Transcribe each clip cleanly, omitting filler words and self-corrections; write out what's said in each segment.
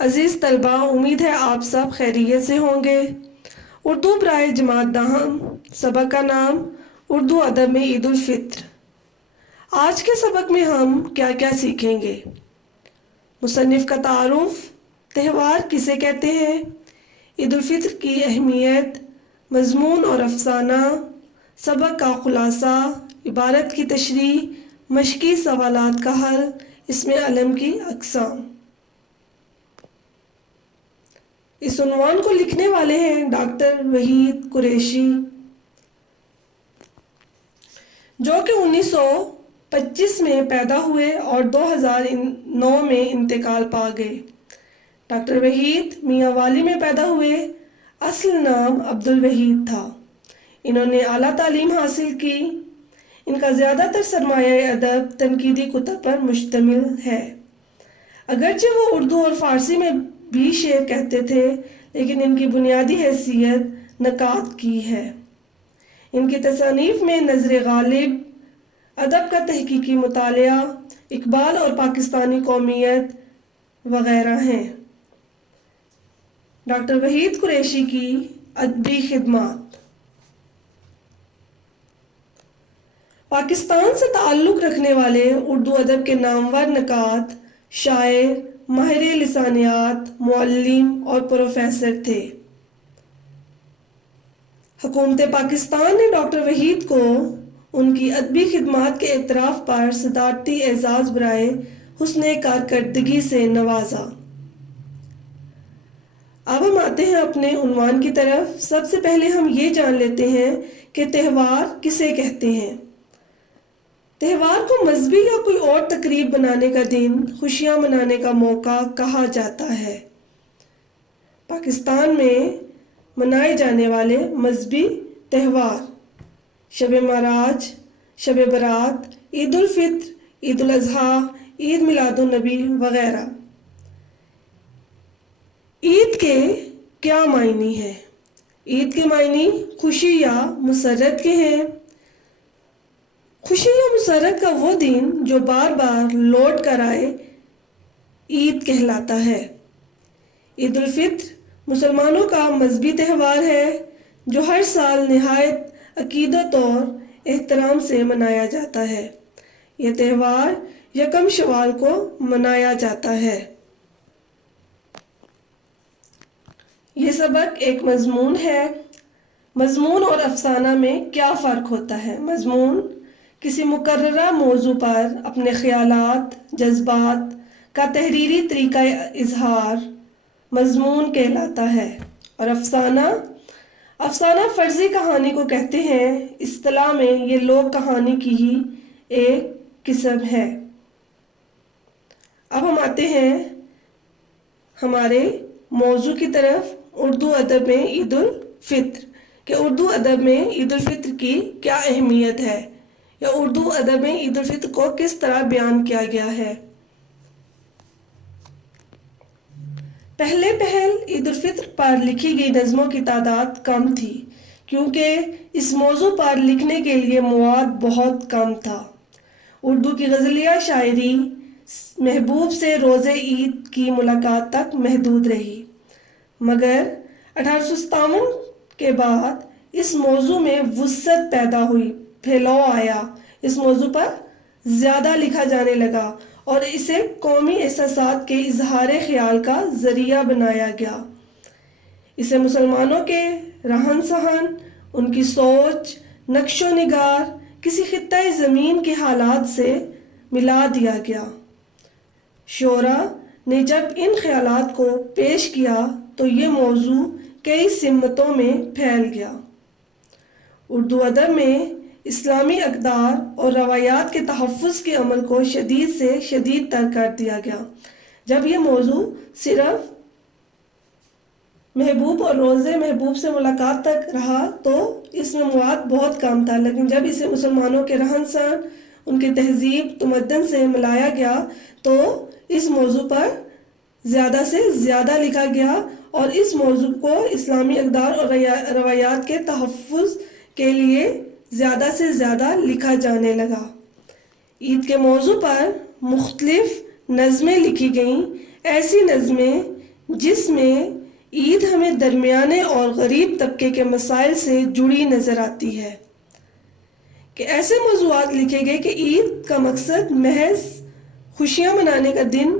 عزیز طلبہ، امید ہے آپ سب خیریت سے ہوں گے۔ اردو برائے جماعت دہم، سبق کا نام اردو ادب میں عید الفطر۔ آج کے سبق میں ہم کیا کیا سیکھیں گے؟ مصنف کا تعارف، تہوار کسے کہتے ہیں، عید الفطر کی اہمیت، مضمون اور افسانہ، سبق کا خلاصہ، عبارت کی تشریح، مشقی سوالات کا حل، اسم علم کی اقسام۔ اس عنوان کو لکھنے والے ہیں ڈاکٹر وحید قریشی، جو کہ 1925 میں پیدا ہوئے اور 2009 میں انتقال پا گئے۔ ڈاکٹر وحید میاں والی میں پیدا ہوئے، اصل نام عبدالوحید تھا۔ انہوں نے اعلیٰ تعلیم حاصل کی۔ ان کا زیادہ تر سرمایہ ادب تنقیدی کتب پر مشتمل ہے۔ اگرچہ وہ اردو اور فارسی میں بھی شعر کہتے تھے، لیکن ان کی بنیادی حیثیت نکات کی ہے۔ ان کی تصانیف میں نظر غالب، ادب کا تحقیقی مطالعہ، اقبال اور پاکستانی قومیت وغیرہ ہیں۔ ڈاکٹر وحید قریشی کی ادبی خدمات۔ پاکستان سے تعلق رکھنے والے اردو ادب کے نامور نقاد، شاعر، ماہر لسانیات، معلم اور پروفیسر تھے۔ حکومت پاکستان نے ڈاکٹر وحید کو ان کی ادبی خدمات کے اعتراف پر صدارتی اعزاز برائے حسن کارکردگی سے نوازا۔ اب ہم آتے ہیں اپنے عنوان کی طرف۔ سب سے پہلے ہم یہ جان لیتے ہیں کہ تہوار کسے کہتے ہیں۔ تہوار کو مذہبی یا کوئی اور تقریب بنانے کا دن، خوشیاں منانے کا موقع کہا جاتا ہے۔ پاکستان میں منائے جانے والے مذہبی تہوار شب معراج، شب برات، عید الفطر، عید الاضحیٰ، عید میلاد النبی وغیرہ۔ عید کے کیا معنی ہیں؟ عید کے معنی خوشی یا مسرت کے ہیں۔ خوشی یا مسرت کا وہ دن جو بار بار لوٹ کر آئے، عید کہلاتا ہے۔ عید الفطر مسلمانوں کا مذہبی تہوار ہے جو ہر سال نہایت عقیدت اور احترام سے منایا جاتا ہے۔ یہ تہوار یکم شوال کو منایا جاتا ہے۔ یہ سبق ایک مضمون ہے۔ مضمون اور افسانہ میں کیا فرق ہوتا ہے؟ مضمون کسی مقررہ موضوع پر اپنے خیالات، جذبات کا تحریری طریقہ اظہار مضمون کہلاتا ہے، اور افسانہ فرضی کہانی کو کہتے ہیں۔ اصطلاح میں یہ لوک کہانی کی ہی ایک قسم ہے۔ اب ہم آتے ہیں ہمارے موضوع کی طرف، اردو ادب میں عید الفطر، کہ اردو ادب میں عید الفطر کی کیا اہمیت ہے، یا اردو ادب میں عید الفطر کو کس طرح بیان کیا گیا ہے۔ پہل عید الفطر پر لکھی گئی نظموں کی تعداد کم تھی، کیونکہ اس موضوع پر لکھنے کے لیے مواد بہت کم تھا۔ اردو کی غزلیہ شاعری محبوب سے روز عید کی ملاقات تک محدود رہی، مگر 1857 کے بعد اس موضوع میں وسعت پیدا ہوئی، پھیلاؤ آیا، اس موضوع پر زیادہ لکھا جانے لگا اور اسے قومی احساسات کے اظہار خیال کا ذریعہ بنایا گیا۔ اسے مسلمانوں کے رہن سہن، ان کی سوچ، نقش و نگار، کسی خطۂ زمین کے حالات سے ملا دیا گیا۔ شعراء نے جب ان خیالات کو پیش کیا تو یہ موضوع کئی سمتوں میں پھیل گیا۔ اردو ادب میں اسلامی اقدار اور روایات کے تحفظ کے عمل کو شدید سے شدید تر کر دیا گیا۔ جب یہ موضوع صرف محبوب اور روز محبوب سے ملاقات تک رہا تو اس میں مواد بہت کم تھا، لیکن جب اسے مسلمانوں کے رہن سہن، ان کے تہذیب تمدن سے ملایا گیا تو اس موضوع پر زیادہ سے زیادہ لکھا گیا، اور اس موضوع کو اسلامی اقدار اور روایات کے تحفظ کے لیے زیادہ سے زیادہ لکھا جانے لگا۔ عید کے موضوع پر مختلف نظمیں لکھی گئیں۔ ایسی نظمیں جس میں عید ہمیں درمیانے اور غریب طبقے کے مسائل سے جڑی نظر آتی ہے، کہ ایسے موضوعات لکھے گئے کہ عید کا مقصد محض خوشیاں منانے کا دن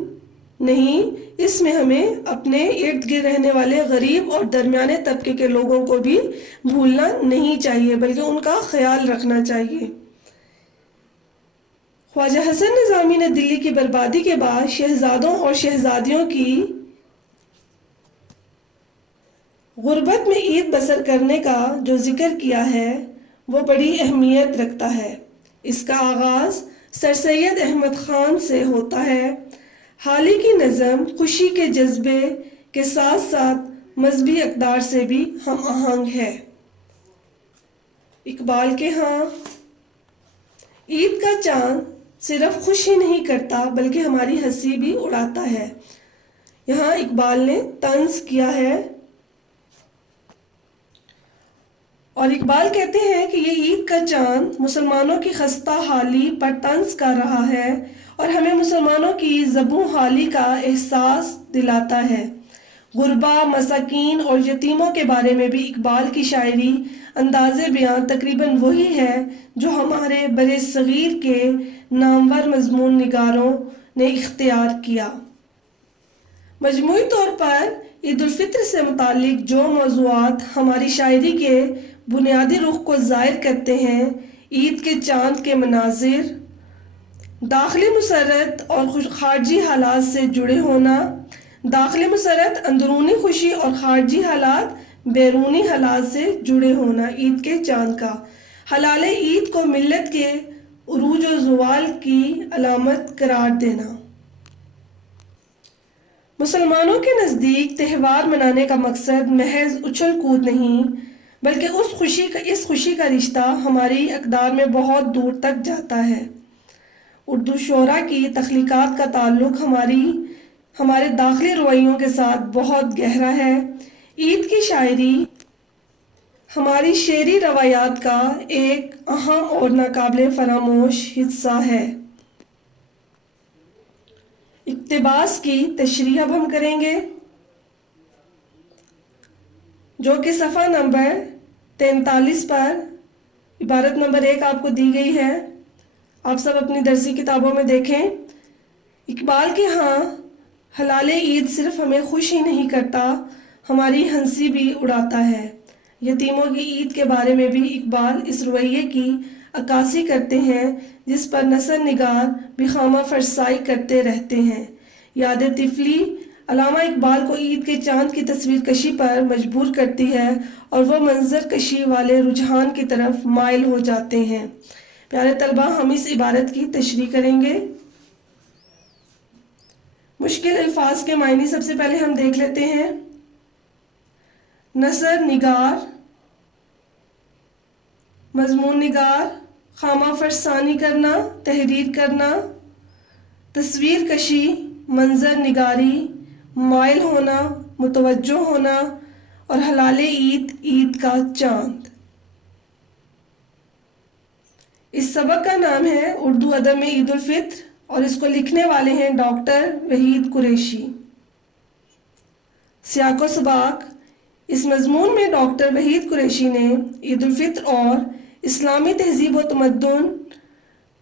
نہیں، اس میں ہمیں اپنے ارد گرد رہنے والے غریب اور درمیانے طبقے کے لوگوں کو بھی بھولنا نہیں چاہیے، بلکہ ان کا خیال رکھنا چاہیے۔ خواجہ حسن نظامی نے دلی کی بربادی کے بعد شہزادوں اور شہزادیوں کی غربت میں عید بسر کرنے کا جو ذکر کیا ہے وہ بڑی اہمیت رکھتا ہے۔ اس کا آغاز سر سید احمد خان سے ہوتا ہے۔ حال ہی کی نظم خوشی کے جذبے کے ساتھ ساتھ مذہبی اقدار سے بھی ہم آہنگ ہے۔ اقبال کے ہاں عید کا چاند صرف خوشی نہیں کرتا بلکہ ہماری ہنسی بھی اڑاتا ہے۔ یہاں اقبال نے طنز کیا ہے اور اقبال کہتے ہیں کہ یہ عید کا چاند مسلمانوں کی خستہ حالی پر طنز کر رہا ہے اور ہمیں مسلمانوں کی زبوں حالی کا احساس دلاتا ہے۔ غربا، مساکین اور یتیموں کے بارے میں بھی اقبال کی شاعری انداز بیان تقریباً وہی ہے جو ہمارے بر صغیر کے نامور مضمون نگاروں نے اختیار کیا۔ مجموعی طور پر عید الفطر سے متعلق جو موضوعات ہماری شاعری کے بنیادی رخ کو ظاہر کرتے ہیں، عید کے چاند کے مناظر، داخلی مسرت اور خارجی حالات سے جڑے ہونا، داخلی مسرت اندرونی خوشی اور خارجی حالات بیرونی حالات سے جڑے ہونا، عید کے چاند کا ہلال عید کو ملت کے عروج و زوال کی علامت قرار دینا۔ مسلمانوں کے نزدیک تہوار منانے کا مقصد محض اچھل کود نہیں بلکہ اس خوشی کا رشتہ ہماری اقدار میں بہت دور تک جاتا ہے۔ اردو شعراء کی تخلیقات کا تعلق ہمارے داخلی رویوں کے ساتھ بہت گہرا ہے۔ عید کی شاعری ہماری شعری روایات کا ایک اہم اور ناقابل فراموش حصہ ہے۔ اقتباس کی تشریح اب ہم کریں گے، جو کہ صفحہ نمبر 43 پر عبارت نمبر 1 آپ کو دی گئی ہے۔ آپ سب اپنی درسی کتابوں میں دیکھیں۔ اقبال کے ہاں ہلال عید صرف ہمیں خوش ہی نہیں کرتا، ہماری ہنسی بھی اڑاتا ہے۔ یتیموں کی عید کے بارے میں بھی اقبال اس رویے کی عکاسی کرتے ہیں جس پر نثر نگار بھی خامہ فرسائی کرتے رہتے ہیں۔ یاد طفلی علامہ اقبال کو عید کے چاند کی تصویر کشی پر مجبور کرتی ہے اور وہ منظر کشی والے رجحان کی طرف مائل ہو جاتے ہیں۔ پیارے طلبہ، ہم اس عبارت کی تشریح کریں گے۔ مشکل الفاظ کے معنی سب سے پہلے ہم دیکھ لیتے ہیں۔ نثر نگار، مضمون نگار، خامہ فرسانی کرنا، تحریر کرنا، تصویر کشی، منظر نگاری، مائل ہونا، متوجہ ہونا، اور ہلال عید، عید کا چاند۔ اس سبق کا نام ہے اردو ادب میں عید الفطر اور اس کو لکھنے والے ہیں ڈاکٹر وحید قریشی۔ سیاق و سباق: اس مضمون میں ڈاکٹر وحید قریشی نے عید الفطر اور اسلامی تہذیب و تمدن،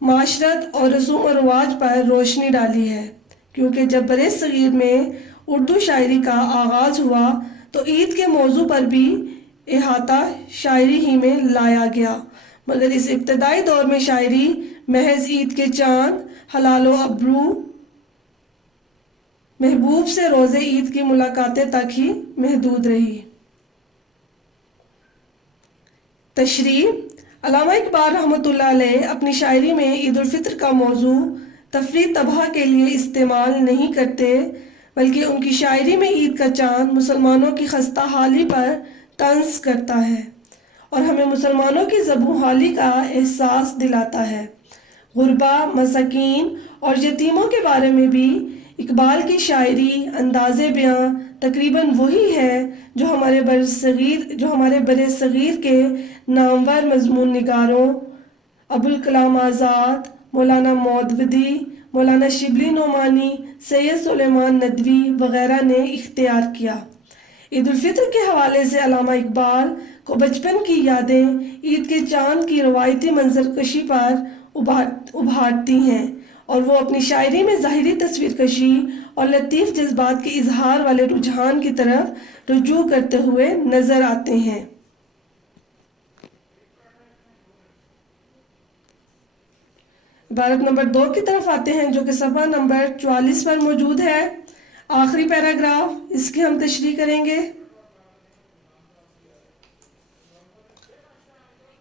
معاشرت اور رسوم و رواج پر روشنی ڈالی ہے، کیونکہ جب برِ صغیر میں اردو شاعری کا آغاز ہوا تو عید کے موضوع پر بھی احاطہ شاعری ہی میں لایا گیا، مگر اس ابتدائی دور میں شاعری محض عید کے چاند، ہلال و ابرو، محبوب سے روز عید کی ملاقاتیں تک ہی محدود رہی۔ تشریح: علامہ اقبال رحمۃ اللہ علیہ اپنی شاعری میں عید الفطر کا موضوع تفریح تباہ کے لیے استعمال نہیں کرتے، بلکہ ان کی شاعری میں عید کا چاند مسلمانوں کی خستہ حالی پر طنز کرتا ہے اور ہمیں مسلمانوں کی زبوں حالی کا احساس دلاتا ہے۔ غربا، مساکین اور یتیموں کے بارے میں بھی اقبال کی شاعری انداز بیان تقریباً وہی ہے جو ہمارے بر صغیر کے نامور مضمون نگاروں ابوالکلام آزاد، مولانا مودودی، مولانا شبلی نعمانی، سید سلیمان ندوی وغیرہ نے اختیار کیا۔ عید الفطر کے حوالے سے علامہ اقبال کو بچپن کی یادیں عید کے چاند کی روایتی منظر کشی پر ابھارتی ہیں، اور وہ اپنی شاعری میں ظاہری تصویر کشی اور لطیف جذبات کے اظہار والے رجحان کی طرف رجوع کرتے ہوئے نظر آتے ہیں۔ عبارت نمبر 2 کی طرف آتے ہیں، جو کہ صفحہ نمبر 44 پر موجود ہے۔ آخری پیراگراف، اس کی ہم تشریح کریں گے۔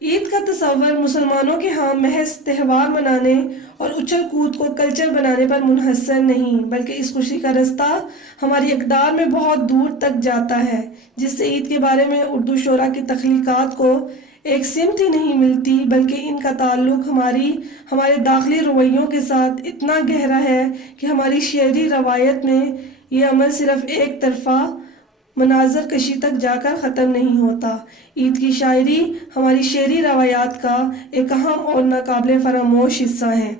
عید کا تصور مسلمانوں کے ہاں محض تہوار منانے اور اچھل کود کو کلچر بنانے پر منحصر نہیں، بلکہ اس خوشی کا رستہ ہماری اقدار میں بہت دور تک جاتا ہے، جس سے عید کے بارے میں اردو شعراء کی تخلیقات کو ایک سمت ہی نہیں ملتی، بلکہ ان کا تعلق ہمارے داخلی رویوں کے ساتھ اتنا گہرا ہے کہ ہماری شعری روایت میں یہ عمل صرف ایک طرفہ مناظر کشی تک جا کر ختم نہیں ہوتا۔ عید کی شاعری ہماری شعری روایات کا ایک اہم اور ناقابل فراموش حصہ ہے۔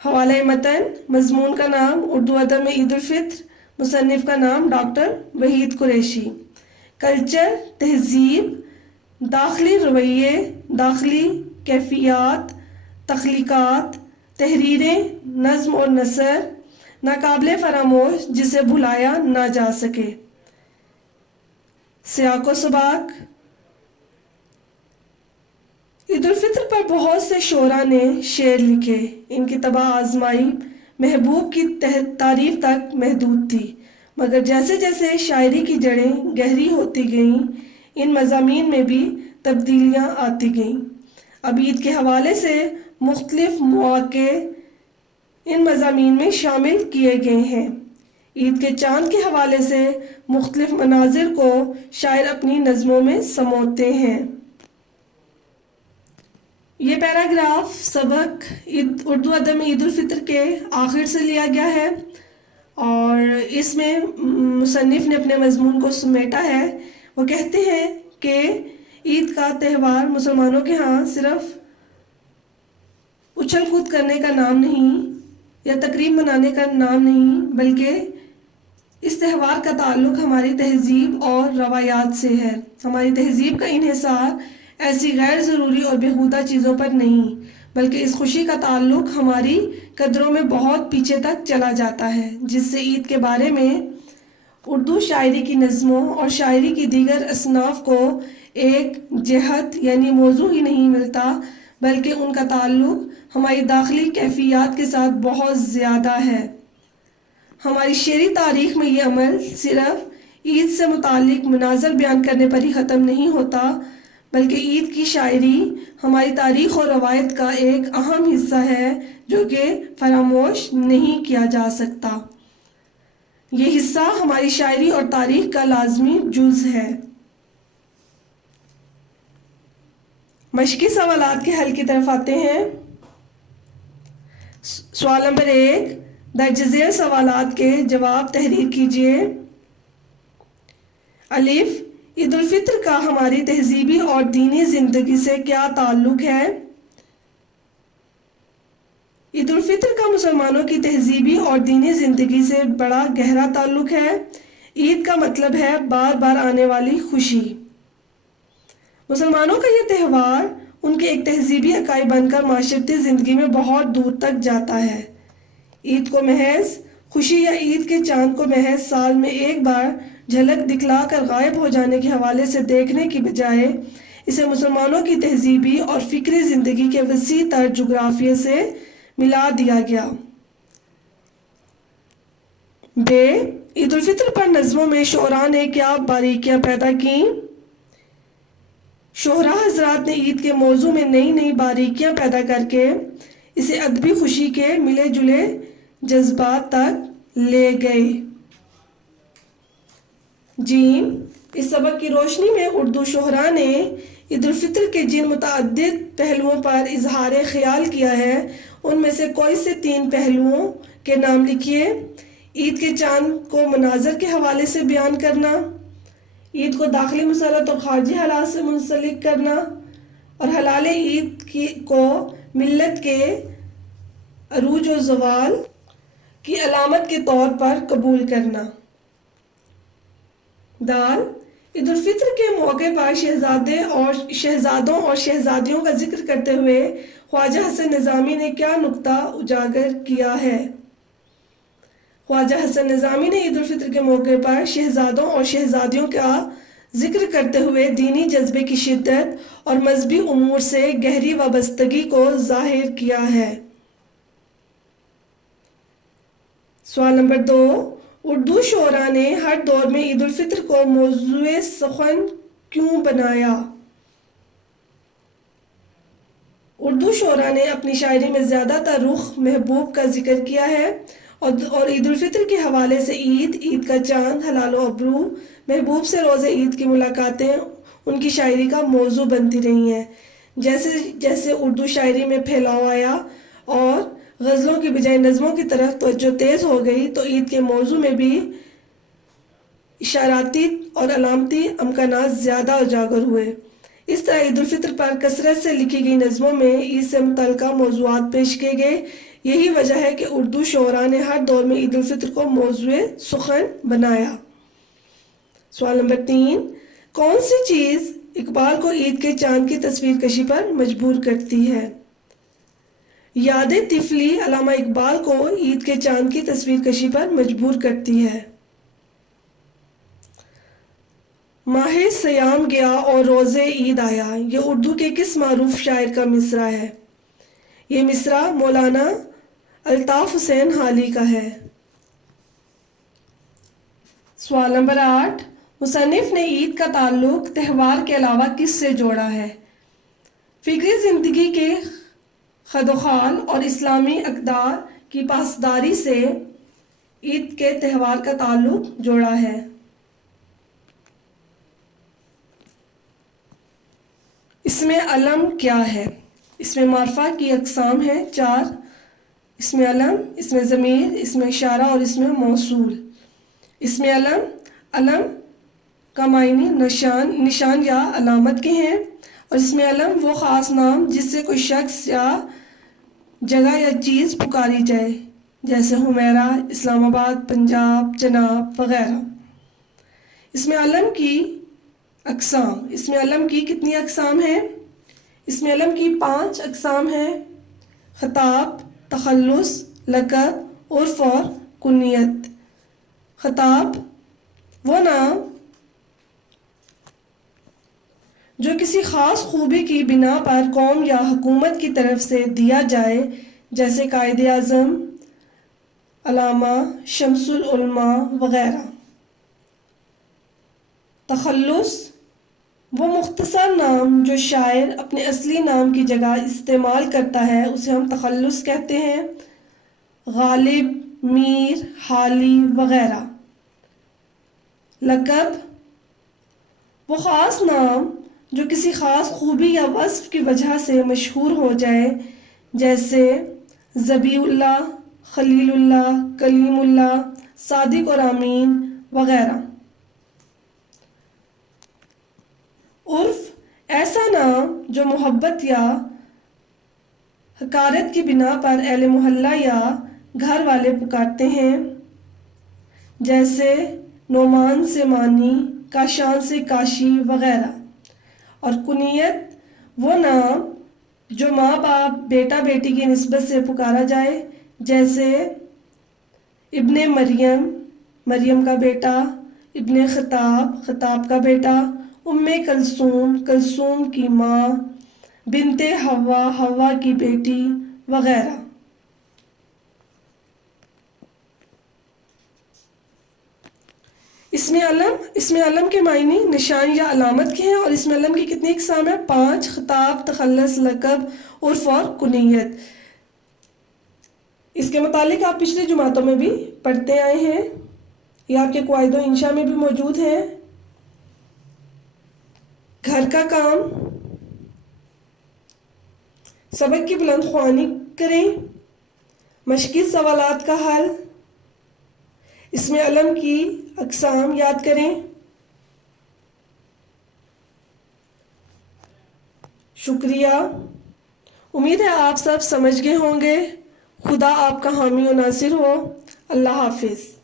حوالہ متن، مضمون کا نام اردو ادب میں عید الفطر، مصنف کا نام ڈاکٹر وحید قریشی۔ کلچر، تہذیب، داخلی رویے، داخلی کیفیات، تخلیقات، تحریریں، نظم اور نثر، ناقابل فراموش جسے بھلایا نہ جا سکے۔ سیاق و سباق: عید الفطر پر بہت سے شعراء نے شعر لکھے۔ ان کی طبع آزمائی محبوب کی تعریف تک محدود تھی، مگر جیسے جیسے شاعری کی جڑیں گہری ہوتی گئیں، ان مضامین میں بھی تبدیلیاں آتی گئیں۔ اب عید کے حوالے سے مختلف مواقع ان مضامین میں شامل کیے گئے ہیں۔ عید کے چاند کے حوالے سے مختلف مناظر کو شاعر اپنی نظموں میں سموتے ہیں۔ یہ پیراگراف سبق اردو ادب میں عید الفطر کے آخر سے لیا گیا ہے، اور اس میں مصنف نے اپنے مضمون کو سمیٹا ہے۔ وہ کہتے ہیں کہ عید کا تہوار مسلمانوں کے ہاں صرف اچھل کود کرنے کا نام نہیں یا تقریب منانے کا نام نہیں، بلکہ اس تہوار کا تعلق ہماری تہذیب اور روایات سے ہے۔ ہماری تہذیب کا انحصار ایسی غیر ضروری اور بیہودہ چیزوں پر نہیں، بلکہ اس خوشی کا تعلق ہماری قدروں میں بہت پیچھے تک چلا جاتا ہے، جس سے عید کے بارے میں اردو شاعری کی نظموں اور شاعری کی دیگر اصناف کو ایک جہت یعنی موضوع ہی نہیں ملتا، بلکہ ان کا تعلق ہماری داخلی کیفیات کے ساتھ بہت زیادہ ہے۔ ہماری شعری تاریخ میں یہ عمل صرف عید سے متعلق مناظر بیان کرنے پر ہی ختم نہیں ہوتا، بلکہ عید کی شاعری ہماری تاریخ اور روایت کا ایک اہم حصہ ہے جو کہ فراموش نہیں کیا جا سکتا۔ یہ حصہ ہماری شاعری اور تاریخ کا لازمی جز ہے۔ مشقی سوالات کے حل کی طرف آتے ہیں۔ سوال نمبر 1، درج ذیل سوالات کے جواب تحریر کیجیے۔ الف، عید الفطر کا ہماری تہذیبی اور دینی زندگی سے کیا تعلق ہے؟ عید الفطر کا مسلمانوں کی تہذیبی اور دینی زندگی سے بڑا گہرا تعلق ہے۔ عید کا مطلب ہے بار بار آنے والی خوشی۔ مسلمانوں کا یہ تہوار ان کے ایک تہذیبی اکائی بن کر معاشرتی زندگی میں بہت دور تک جاتا ہے۔ عید کو محض خوشی یا عید کے چاند کو محض سال میں ایک بار جھلک دکھلا کر غائب ہو جانے کے حوالے سے دیکھنے کی بجائے اسے مسلمانوں کی تہذیبی اور فکری زندگی کے وسیع تر جغرافیے سے ملا دیا گیا۔ ب، عید الفطر پر نظموں میں شعراء نے کیا باریکیاں پیدا کیں؟ شعراء حضرات نے عید کے موضوع میں نئی نئی باریکیاں پیدا کر کے اسے ادبی خوشی کے ملے جلے جذبات تک لے گئے۔ ج، اس سبق کی روشنی میں اردو شعراء نے عید الفطر کے جن متعدد پہلوؤں پر اظہار خیال کیا ہے، ان میں سے کوئی سے 3 پہلوؤں کے نام لکھیے۔ عید کے چاند کو مناظر کے حوالے سے بیان کرنا، عید کو داخلی مسرت اور خارجی حالات سے منسلک کرنا، اور ہلال عید کو ملت کے عروج و زوال کی علامت کے طور پر قبول کرنا۔ دال، عید الفطر کے موقع پر شہزادوں اور شہزادیوں کا ذکر کرتے ہوئے خواجہ حسن نظامی نے کیا نکتہ اجاگر کیا ہے؟ خواجہ حسن نظامی نے عید الفطر کے موقع پر شہزادوں اور شہزادیوں کا ذکر کرتے ہوئے دینی جذبے کی شدت اور مذہبی امور سے گہری وابستگی کو ظاہر کیا ہے۔ سوال نمبر 2، اردو شعراء نے ہر دور میں عید الفطر کو موضوع سخن کیوں بنایا؟ اردو شعراء نے اپنی شاعری میں زیادہ تر رخ محبوب کا ذکر کیا ہے اور عید الفطر کے حوالے سے عید کا چاند، ہلال و ابرو، محبوب سے روز عید کی ملاقاتیں ان کی شاعری کا موضوع بنتی رہی ہیں۔ جیسے جیسے اردو شاعری میں پھیلاؤ آیا اور غزلوں کی بجائے نظموں کی طرف توجہ تیز ہو گئی تو عید کے موضوع میں بھی اشاراتی اور علامتی امکانات زیادہ اجاگر ہوئے۔ اس طرح عید الفطر پر کثرت سے لکھی گئی نظموں میں عید سے متعلقہ موضوعات پیش کیے گئے۔ یہی وجہ ہے کہ اردو شعراء نے ہر دور میں عید الفطر کو موضوع سخن بنایا۔ سوال نمبر 3، کون سی چیز اقبال کو عید کے چاند کی تصویر کشی پر مجبور کرتی ہے؟ یاد طفلی علامہ اقبال کو عید کے چاند کی تصویر کشی پر مجبور کرتی ہے۔ ماہ سیام گیا اور روز عید آیا، یہ اردو کے کس معروف شاعر کا مصرع ہے؟ یہ مصرع مولانا الطاف حسین حالی کا ہے۔ سوال نمبر 8، مصنف نے عید کا تعلق تہوار کے علاوہ کس سے جوڑا ہے؟ فکری زندگی کے خد و خال اور اسلامی اقدار کی پاسداری سے عید کے تہوار کا تعلق جوڑا ہے۔ اسم علم کیا ہے؟ اسم معرفہ کی اقسام ہیں 4، اسم علم، اسم ضمیر، اسم اشارہ اور اسم موصول۔ اسم علم، علم کا معنی نشان یا علامت کے ہیں، اور اسم علم وہ خاص نام جس سے کوئی شخص یا جگہ یا چیز پکاری جائے، جیسے حمیرہ، اسلام آباد، پنجاب، جناب وغیرہ۔ اسم علم کی اقسام، اسم علم کی کتنی اقسام ہیں؟ اسم علم کی 5 اقسام ہیں: خطاب، تخلص، لقب، عرف اور کنیت۔ خطاب وہ نام جو کسی خاص خوبی کی بنا پر قوم یا حکومت کی طرف سے دیا جائے، جیسے قائد اعظم، علامہ، شمس العلماء وغیرہ۔ تخلص وہ مختصر نام جو شاعر اپنے اصلی نام کی جگہ استعمال کرتا ہے، اسے ہم تخلص کہتے ہیں، غالب، میر، حالی وغیرہ۔ لقب وہ خاص نام جو کسی خاص خوبی یا وصف کی وجہ سے مشہور ہو جائے، جیسے ذبیح اللہ، خلیل اللہ، کلیم اللہ، صادق اور امین وغیرہ۔ عرف ایسا نام جو محبت یا حقارت کی بنا پر اہل محلہ یا گھر والے پکارتے ہیں، جیسے نعمان سے مانی، کاشان سے کاشی وغیرہ۔ اور کنیت وہ نام جو ماں باپ، بیٹا بیٹی کی نسبت سے پکارا جائے، جیسے ابن مریم، مریم کا بیٹا، ابن خطاب، خطاب کا بیٹا، ام کلثوم، کلثوم کی ماں، بنت حوا، حوا کی بیٹی وغیرہ۔ اسم علم کے معنی نشان یا علامت کے ہیں، اور اسم علم کی کتنی اقسام ہیں؟ 5: خطاب، تخلص، لقب، عرف اور کنیت۔ اس کے متعلق آپ پچھلی جماعتوں میں بھی پڑھتے آئے ہیں، یہ آپ کے قواعد و انشاء میں بھی موجود ہیں۔ گھر کا کام، سبق کی بلند خوانی کریں، مشقی سوالات کا حل، اسم علم کی اقسام یاد کریں۔ شکریہ، امید ہے آپ سب سمجھ گئے ہوں گے۔ خدا آپ کا حامی و ناصر ہو. اللہ حافظ.